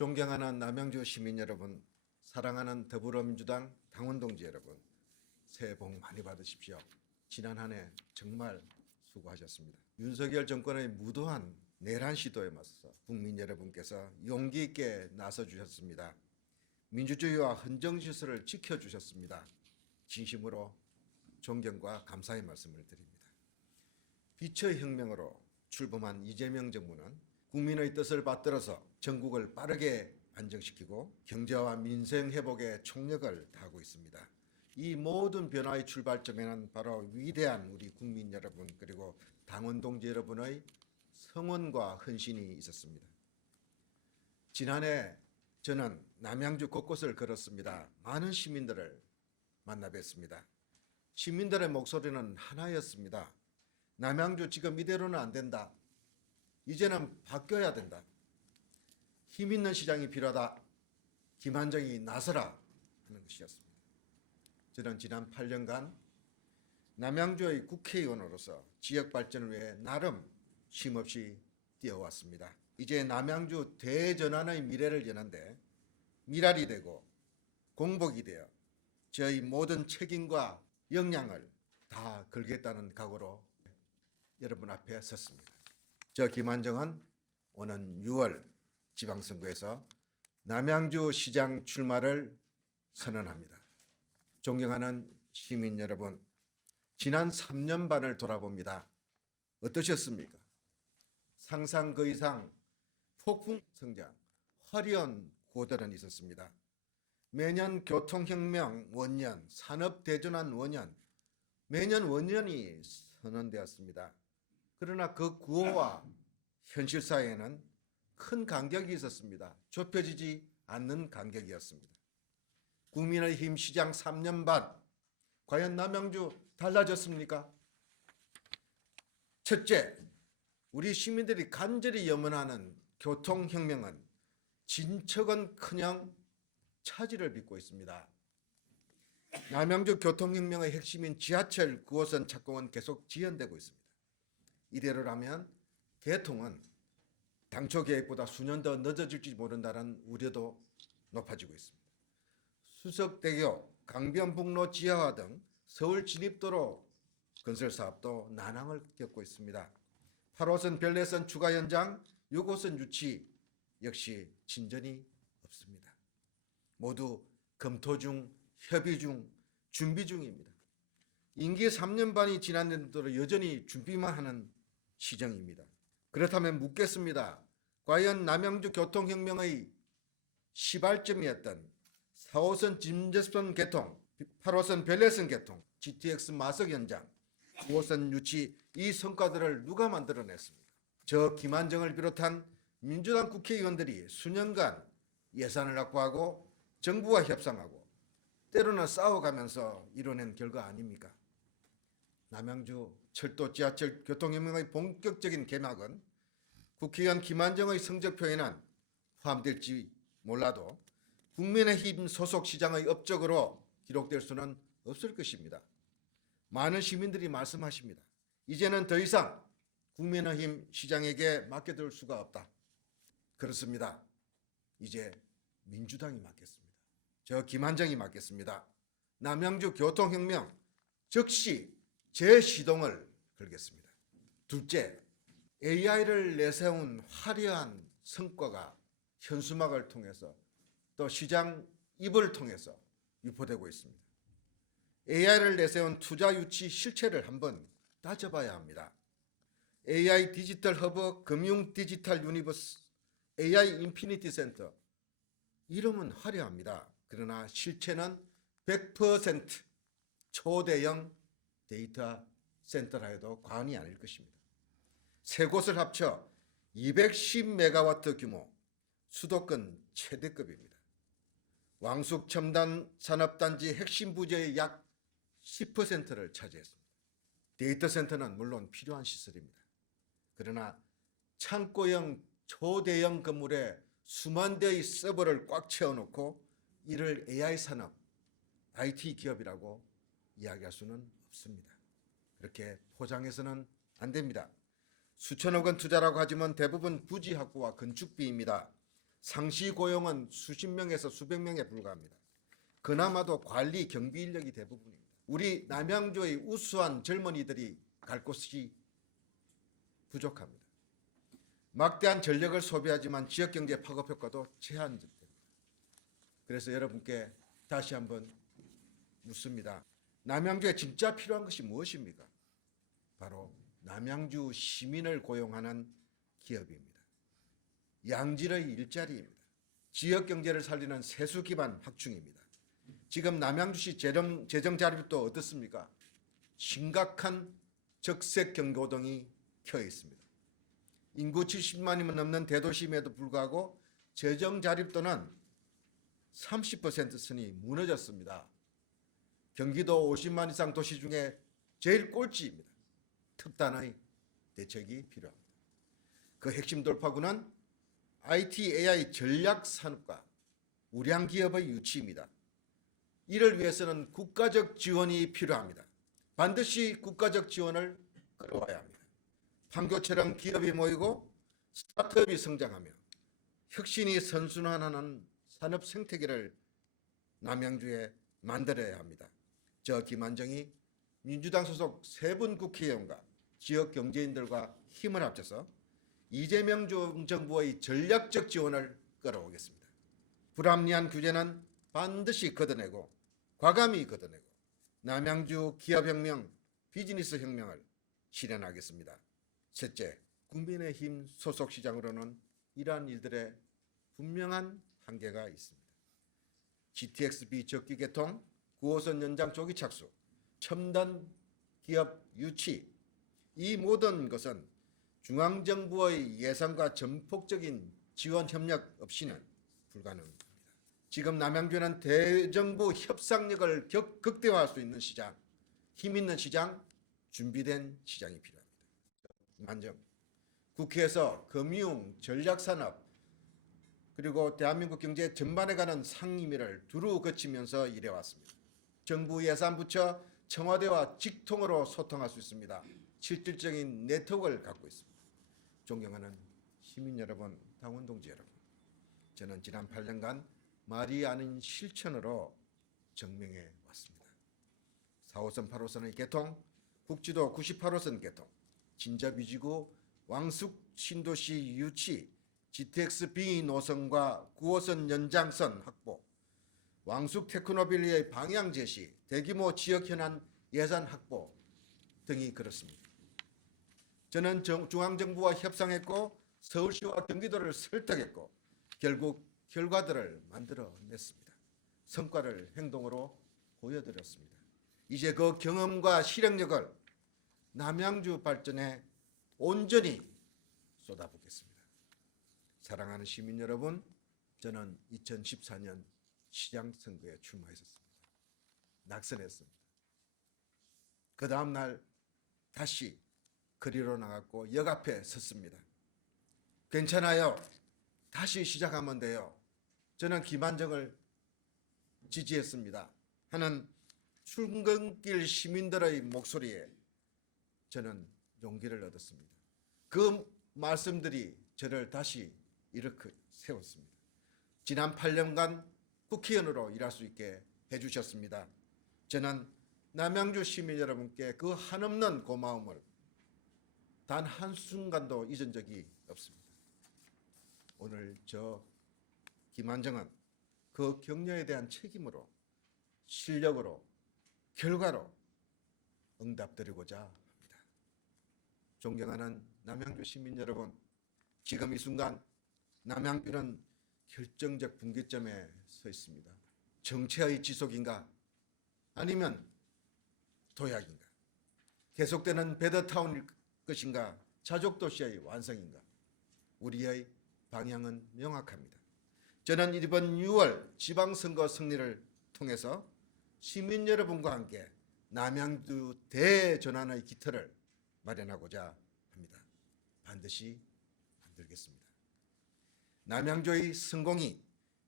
존경하는 남양주 시민 여러분, 사랑하는 더불어민주당 당원 동지 여러분, 새해 복 많이 받으십시오. 지난 한 해 정말 수고하셨습니다. 윤석열 정권의 무도한 내란 시도에 맞서 국민 여러분께서 용기 있게 나서 주셨습니다. 민주주의와 헌정 질서를 지켜 주셨습니다. 진심으로 존경과 감사의 말씀을 드립니다. 빛의 혁명으로 출범한 이재명 정부는 국민의 뜻을 받들어서 전국을 빠르게 안정시키고 경제와 민생 회복에 총력을 다하고 있습니다. 이 모든 변화의 출발점에는 바로 위대한 우리 국민 여러분 그리고 당원 동지 여러분의 성원과 헌신이 있었습니다. 지난해 저는 남양주 곳곳을 걸었습니다. 많은 시민들을 만나 뵀습니다. 시민들의 목소리는 하나였습니다. 남양주 지금 이대로는 안 된다. 이제는 바뀌어야 된다. 힘 있는 시장이 필요하다. 김한정이 나서라 하는 것이었습니다. 저는 지난 8년간 남양주의 국회의원으로서 지역 발전을 위해 나름 쉼없이 뛰어왔습니다. 이제 남양주 대전환의 미래를 여는데 미랄이 되고 공복이 되어 저희 모든 책임과 역량을 다 걸겠다는 각오로 여러분 앞에 섰습니다. 저 김한정은 오는 6월 지방선거에서 남양주 시장 출마를 선언합니다. 존경하는 시민 여러분, 지난 3년 반을 돌아봅니다. 어떠셨습니까? 상상 그 이상 폭풍 성장, 화려한 고달은 있었습니다. 매년 교통혁명 원년, 산업대전환 원년, 매년 원년이 선언되었습니다. 그러나 그 구호와 현실 사이에는 큰 간격이 있었습니다. 좁혀지지 않는 간격이었습니다. 국민의힘 시장 3년 반, 과연 남양주 달라졌습니까? 첫째, 우리 시민들이 간절히 염원하는 교통혁명은 진척은 커녕 차질을 빚고 있습니다. 남양주 교통혁명의 핵심인 지하철 9호선 착공은 계속 지연되고 있습니다. 이대로라면 개통은 당초 계획보다 수년 더 늦어질지 모른다는 우려도 높아지고 있습니다. 수석대교, 강변북로 지하화 등 서울 진입도로 건설 사업도 난항을 겪고 있습니다. 8호선 별내선 추가 연장, 6호선 유치 역시 진전이 없습니다. 모두 검토 중, 협의 중, 준비 중입니다. 임기 3년 반이 지났는데도 여전히 준비만 하는 시정입니다. 그렇다면 묻겠습니다. 과연 남양주 교통혁명의 시발점이었던 4호선 진제선 개통, 8호선 별내선 개통, GTX 마석 연장, 9호선 유치 이 성과들을 누가 만들어냈습니까? 저 김한정을 비롯한 민주당 국회의원들이 수년간 예산을 확보하고 정부와 협상하고 때로는 싸워가면서 이뤄낸 결과 아닙니까? 남양주 철도 지하철 교통혁명의 본격적인 개막은 국회의원 김한정의 성적표에는 포함될지 몰라도 국민의힘 소속 시장의 업적으로 기록될 수는 없을 것입니다. 많은 시민들이 말씀하십니다. 이제는 더 이상 국민의힘 시장에게 맡겨둘 수가 없다. 그렇습니다. 이제 민주당이 맡겠습니다. 저 김한정이 맡겠습니다. 남양주 교통혁명 즉시 재시동을 걸겠습니다. 둘째, AI를 내세운 화려한 성과가 현수막을 통해서 또 시장 입을 통해서 유포되고 있습니다. AI를 내세운 투자 유치 실체를 한번 따져봐야 합니다. AI 디지털 허브 금융 디지털 유니버스 AI 인피니티 센터 이름은 화려합니다. 그러나 실체는 100% 초대형 데이터 센터라 해도 과언이 아닐 것입니다. 세 곳을 합쳐 210메가와트 규모 수도권 최대급입니다. 왕숙 첨단 산업단지 핵심 부지의 약 10%를 차지했습니다. 데이터 센터는 물론 필요한 시설입니다. 그러나 창고형 초대형 건물에 수만 대의 서버를 꽉 채워놓고 이를 AI 산업, IT 기업이라고 이야기할 수는 없습니다. 그렇게 포장해서는 안 됩니다. 수천억 원 투자라고 하지만 대부분 부지 확보와 건축비입니다. 상시 고용은 수십 명에서 수백 명에 불과합니다. 그나마도 관리 경비 인력이 대부분입니다. 우리 남양주의 우수한 젊은이들이 갈 곳이 부족합니다. 막대한 전력을 소비하지만 지역 경제 파급 효과도 제한됩니다. 그래서 여러분께 다시 한번 묻습니다. 남양주에 진짜 필요한 것이 무엇입니까? 바로 남양주 시민을 고용하는 기업입니다. 양질의 일자리입니다. 지역 경제를 살리는 세수 기반 확충입니다. 지금 남양주시 재정, 재정 자료도 어떻습니까? 심각한 적색 경고등이 켜 있습니다. 인구 70만이면 넘는 대도심에도 불구하고 재정 자립도는 30% 선이 무너졌습니다. 경기도 50만 이상 도시 중에 제일 꼴찌입니다. 특단의 대책이 필요합니다. 그 핵심 돌파구는 IT, AI 전략 산업과 우량 기업의 유치입니다. 이를 위해서는 국가적 지원이 필요합니다. 반드시 국가적 지원을 끌어와야 합니다. 판교처럼 기업이 모이고 스타트업이 성장하며 혁신이 선순환하는 산업 생태계를 남양주에 만들어야 합니다. 저 김한정이 민주당 소속 세 분 국회의원과 지역 경제인들과 힘을 합쳐서 이재명 정- 정부의 전략적 지원을 끌어오겠습니다. 불합리한 규제는 반드시 걷어내고 과감히 걷어내고 남양주 기업혁명, 비즈니스 혁명을 실현하겠습니다. 셋째, 국민의힘 소속 시장으로는 이러한 일들에 분명한 한계가 있습니다. GTX-B 적기 개통, 9호선 연장 조기 착수, 첨단 기업 유치 이 모든 것은 중앙정부의 예산과 전폭적인 지원 협력 없이는 불가능합니다. 지금 남양주는 대정부 협상력을 격- 극대화할 수 있는 시장, 힘 있는 시장, 준비된 시장이 필요합니다. 만정 국회에서 금융, 전략산업 그리고 대한민국 경제 전반에 관한 상임위를 두루 거치면서 일해왔습니다. 정부 예산 부처 청와대와 직통으로 소통할 수 있습니다. 실질적인 네트워크를 갖고 있습니다. 존경하는 시민 여러분, 당원 동지 여러분, 저는 지난 8년간 말이 아닌 실천으로 증명해 왔습니다. 4호선, 8호선의 개통, 국지도 98호선 개통, 진자비지구 왕숙 신도시 유치, GTX-B 노선과 9호선 연장선 확보, 왕숙 테크노빌리의 방향 제시, 대규모 지역 현안 예산 확보 등이 그렇습니다. 저는 정- 중앙정부와 협상했고 서울시와 경기도를 설득했고 결국 결과들을 만들어냈습니다. 성과를 행동으로 보여드렸습니다. 이제 그 경험과 실행력을 남양주 발전에 온전히 쏟아붓겠습니다. 사랑하는 시민 여러분, 저는 2014년 시장 선거에 출마했었습니다. 낙선했습니다. 그 다음 날 다시 거리로 나갔고 역 앞에 섰습니다. 괜찮아요. 다시 시작하면 돼요. 저는 김한정을 지지했습니다. 하는 출근길 시민들의 목소리에 저는 용기를 얻었습니다. 그 말씀들이 저를 다시 이렇게 세웠습니다. 지난 8년간 국회의원으로 일할 수 있게 해주셨습니다. 저는 남양주 시민 여러분께 그 한없는 고마움을 단 한순간도 잊은 적이 없습니다. 오늘 저 김한정은 그 격려에 대한 책임으로 실력으로 결과로 응답드리고자 합니다. 존경하는 남양주 시민 여러분, 지금 이 순간 남양주는 결정적 분기점에 서 있습니다. 정체의 지속인가? 아니면 도약인가? 계속되는 베더타운일 것인가? 자족도시의 완성인가? 우리의 방향은 명확합니다. 저는 이번 6월 지방선거 승리를 통해서 시민 여러분과 함께 남양주 대전환의 기틀을 마련하고자 합니다. 반드시 만들겠습니다. 남양주의 성공이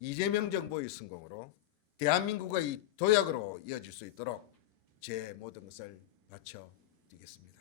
이재명 정부의 성공으로 대한민국의 도약으로 이어질 수 있도록 제 모든 것을 바쳐 드리겠습니다.